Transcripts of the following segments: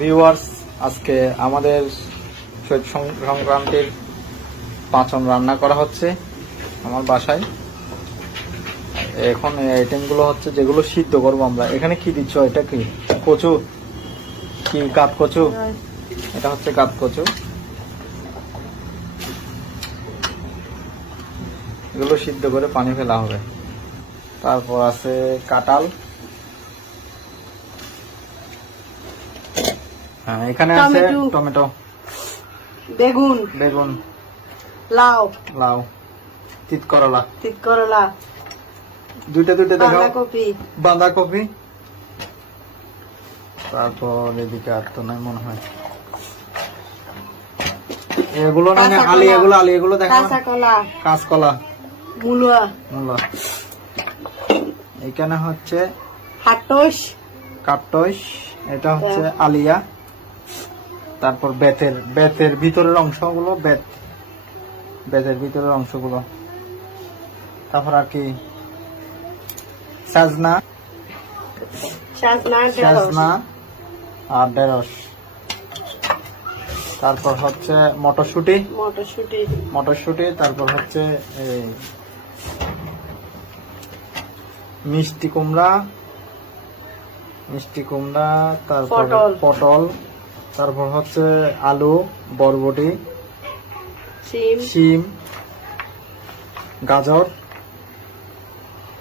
Viewers আজকে আমাদের শহীদ সংক্রান্তির পাঁচন রান্না করা হচ্ছে আমার বাসায়। এখন এই আইটেমগুলো হচ্ছে যেগুলো সিদ্ধ করব আমরা। এখানে কি দিচ্ছ? এটা কি? কচু? কি কাপ কচু? এটা হচ্ছে কাপ কচু। এগুলো সিদ্ধ করে পানি ফেলা হবে। তারপর আছে কাঁঠাল। হ্যাঁ এখানে আছে টমেটো। বেগুন। বেগুন। লাউ। লাউ। তিত করলা তিত করলা দুইটা দুইটা দেখাও। বাঁধাকপি। বাঁধাকপি। তারপর এদিকে আর তো নাই মনে হয়। এগুলো না আলি। এগুলো আলি এগুলো দেখো কাঁচা কলা কাঁচকলা। মুলুয়া মূলা। এখানে হচ্ছে হাটস কাপটস এটা হচ্ছে আলিয়া। তারপর বেতের বেতের ভিতরের অংশগুলো বেত বেতের ভিতরের অংশগুলো। তারপর আর কি? সাজনা। সাজনা আর ঢেঁড়স। তারপর হচ্ছে মটরশুঁটি। মটরশুঁটি। মটরশুঁটি তারপর হচ্ছে এই মিষ্টি কুমড়া। মিষ্টি কুমড়া তারপর পটল। তারপর হচ্ছে আলু বরবটি শিম শিম গাজর।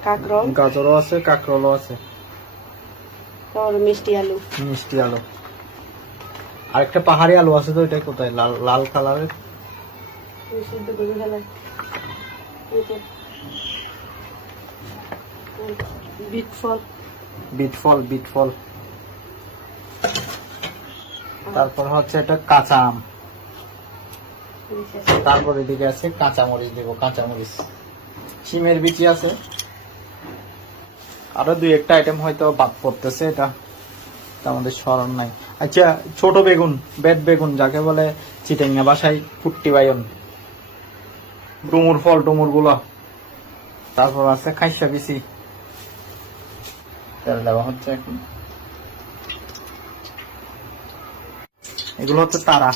কাঁকরোল। গাজরও আছে কাঁকরোলও আছে। তারপর মিষ্টি আলু। মিষ্টি আলু। আরেকটা পাহাড়ি আলু আছে তো এটা কোথায়? লাল লাল কালারের? সিদ্ধ করে ফেলাই বিট ফল বিট ফল বিট ফল তারপর হচ্ছে এটা কাঁচা আম। তারপর এদিকে আছে কাঁচা মরিচ দেবো কাঁচা মরিচ শিমের বিচি আছে। আরও দুই একটা আইটেম হয়তো বাদ পড়তেছে এটা। আমাদের স্মরণ নাই। আচ্ছা ছোট বেগুন বেড বেগুন যাকে বলে চিটেঙ্গা বাসায় ফুট্টি বাইন ডুমুর ফল ডুমুরগুলো। তারপর আছে খাইসা বিচি। তেল দেওয়া হচ্ছে এখন এগুলো হচ্ছে তারা।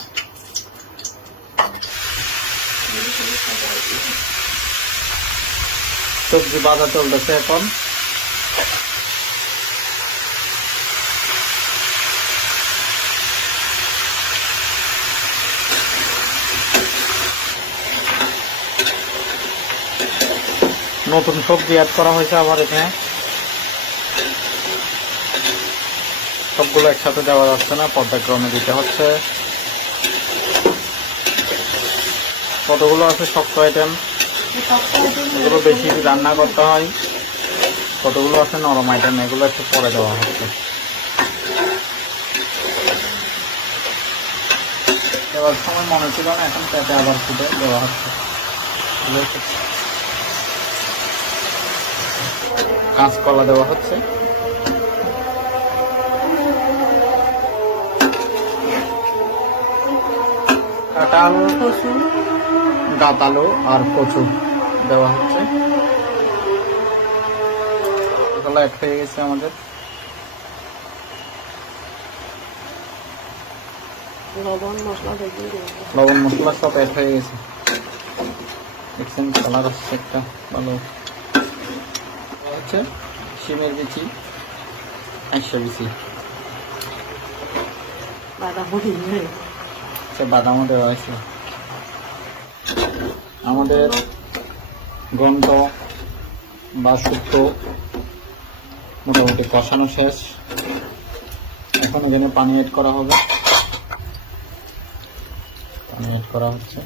সবজি বাজার চলতেছে এখন। নতুন সবজি অ্যাড করা হয়েছে আবার এখানে। সবগুলো একসাথে দেওয়া যাচ্ছে না, পর্যায়ক্রমে দিতে হচ্ছে। কতগুলো আছে? শক্ত আইটেম এগুলো বেশি রান্না করতে হয়, কতগুলো আছে? নরম আইটেম এগুলো একটু পরে দেওয়া হচ্ছে। এবার সময় মনে ছিল না, এখন পেটে আবার ফুটে দেওয়া হচ্ছে। কাঁচকলা দেওয়া হচ্ছে। কাঁঠাল কচু দাঁতালো আর কচু দেওয়া হচ্ছে। এগুলো এক হয়ে গেছে আমাদের। লবণ মশলা লবণ মশলা সব এক হয়ে গেছে। দেখছেন কালার হচ্ছে একটা ভালো। হচ্ছে সিমের বিচি আইসা বিচি। বাঁধাকপি সে বাদামও দেওয়া হয়েছে আমাদের গন্ধ বা শুক্ত মোটামুটি কষানো শেষ। এখন এখানে পানি এড করা হবে। পানি এড করা হচ্ছে,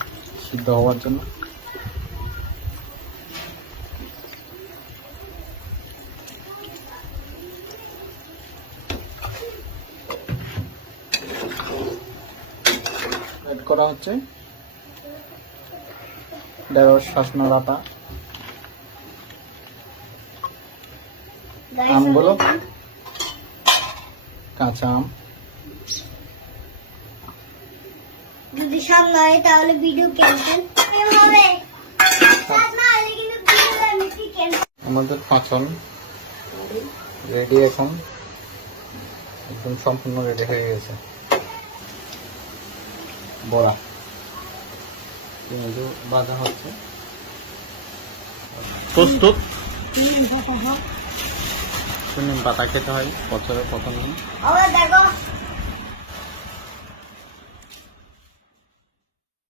সিদ্ধ হওয়ার জন্য। করা হচ্ছে। ঢেঁড়স শাসনা ডাটা আমগুলো কাঁচা আম। যদি সামনে হয় তাহলে ভিডিও ক্যান্সেল হবে। আমাদের পাচন রেডি এখন। একদম সম্পূর্ণ রেডি হয়ে গেছে। বড়া। পেঁয়াজও ভাজা হচ্ছে। প্রস্তুত? পাতা খেতে হয় বছরের প্রথম দিন।